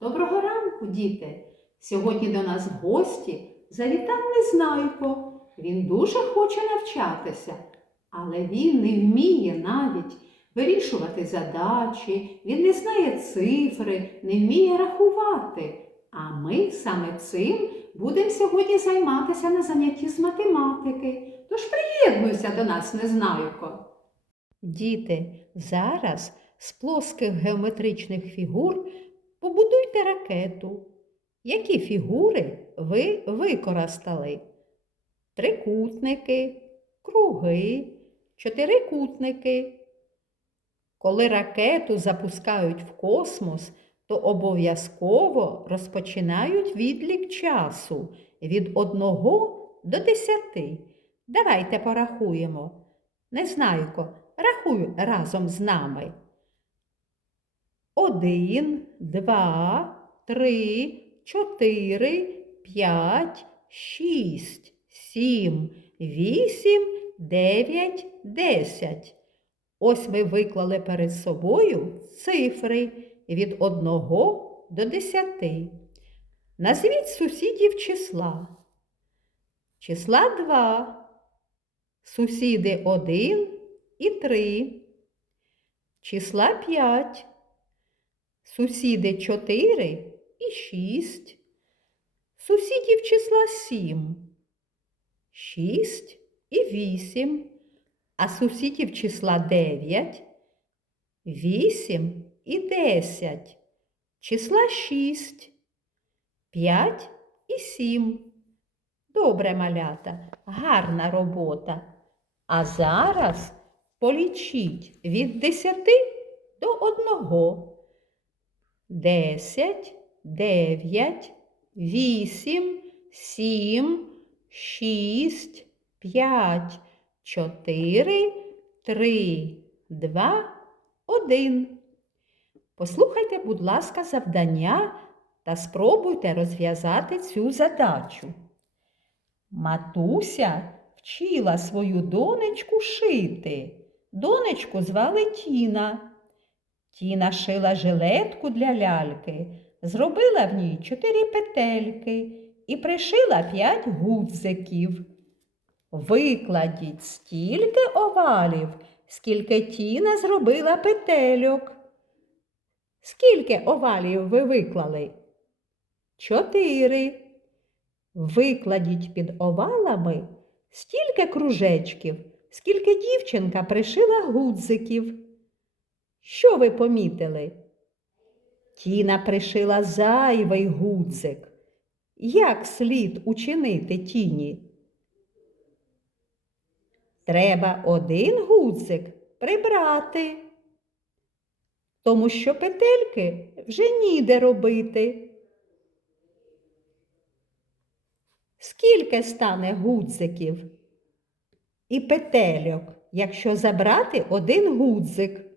Доброго ранку, діти! Сьогодні до нас гості завітав Незнайко. Він дуже хоче навчатися, але він не вміє навіть вирішувати задачі, він не знає цифри, не вміє рахувати. А ми саме цим будемо сьогодні займатися на занятті з математики. Тож приєднуйся до нас, Незнайко. Діти, зараз з плоских геометричних фігур побудуйте ракету. Які фігури ви використали? Трикутники, круги, чотирикутники. Коли ракету запускають в космос, то обов'язково розпочинають відлік часу від 1 до 10. Давайте порахуємо. Незнайко, рахуй разом з нами. Один, два, три, чотири, п'ять, шість, сім, вісім, дев'ять, десять. Ось ми виклали перед собою цифри від одного до десяти. Назвіть сусідів числа. Числа два. Сусіди один і три. Числа п'ять. Сусіди 4 і 6. Сусідів числа 7, 6 і 8. А сусідів числа 9, 8 і 10. Числа 6, 5 і 7. Добре, малята, гарна робота. А зараз полічіть від 10 до 1. Десять, дев'ять, вісім, сім, шість, п'ять, чотири, три, два, один. Послухайте, будь ласка, завдання та спробуйте розв'язати цю задачу. Матуся вчила свою донечку шити. Донечку звали Тіна. Тіна шила жилетку для ляльки, зробила в ній чотири петельки і пришила п'ять гудзиків. Викладіть стільки овалів, скільки Тіна зробила петельок. Скільки овалів ви виклали? Чотири. Викладіть під овалами стільки кружечків, скільки дівчинка пришила гудзиків. Що ви помітили? Тіна пришила зайвий гудзик. Як слід учинити тіні? Треба один гудзик прибрати, тому що петельки вже ніде робити. Скільки стане гудзиків і петельок, якщо забрати один гудзик?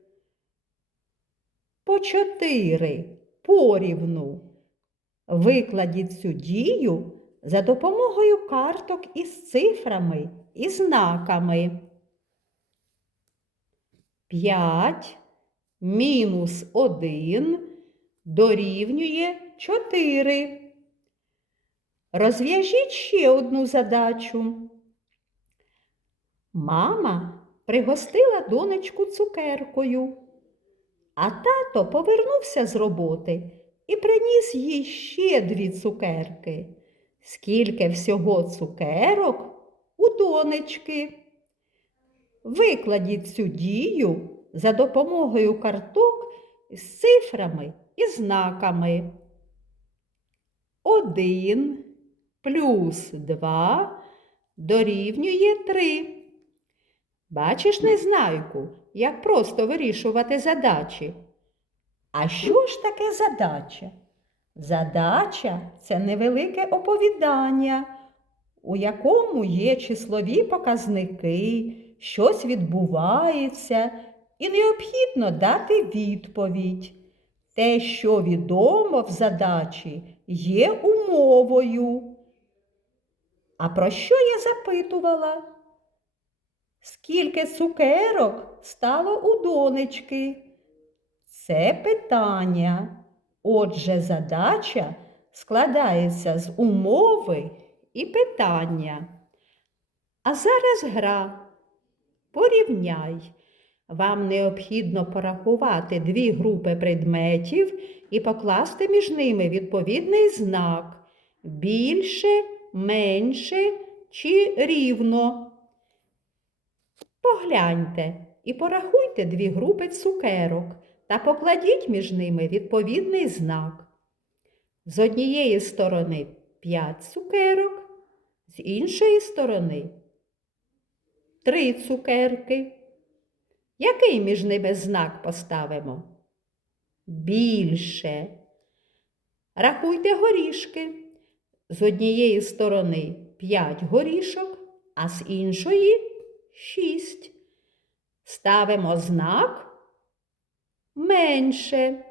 По чотири порівну. Викладіть цю дію за допомогою карток із цифрами і знаками. П'ять мінус один дорівнює чотири. Розв'яжіть ще одну задачу. Мама пригостила донечку цукеркою. А тато повернувся з роботи і приніс їй ще дві цукерки. Скільки всього цукерок у донечки. Викладіть цю дію за допомогою карток з цифрами і знаками. Один плюс два дорівнює три. Бачиш, незнайку, як просто вирішувати задачі. А що ж таке задача? Задача це невелике оповідання, у якому є числові показники, щось відбувається, і необхідно дати відповідь. Те, що відомо в задачі, є умовою. А про що я запитувала? Скільки цукерок стало у донечки? Це питання. Отже, задача складається з умови і питання. А зараз гра. Порівняй. Вам необхідно порахувати дві групи предметів і покласти між ними відповідний знак більше, менше чи рівно. Погляньте і порахуйте дві групи цукерок та покладіть між ними відповідний знак. З однієї сторони 5 цукерок, з іншої сторони 3 цукерки. Який між ними знак поставимо? Більше. Рахуйте горішки. З однієї сторони 5 горішок, а з іншої 6. Ставимо знак менше.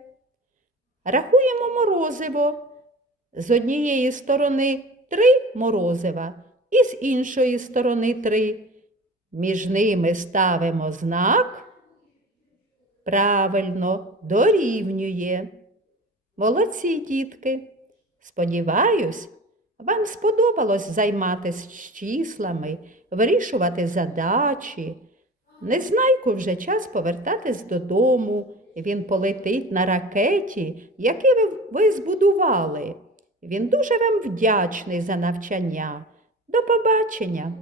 Рахуємо морозиво. З однієї сторони 3 морозива і з іншої сторони 3. Між ними ставимо знак. Правильно, дорівнює. Молодці, дітки. Сподіваюсь, вам сподобалось займатися числами, вирішувати задачі. Незнайку вже час повертатись додому. Він полетить на ракеті, яку ви, ви збудували. Він дуже вам вдячний за навчання. До побачення!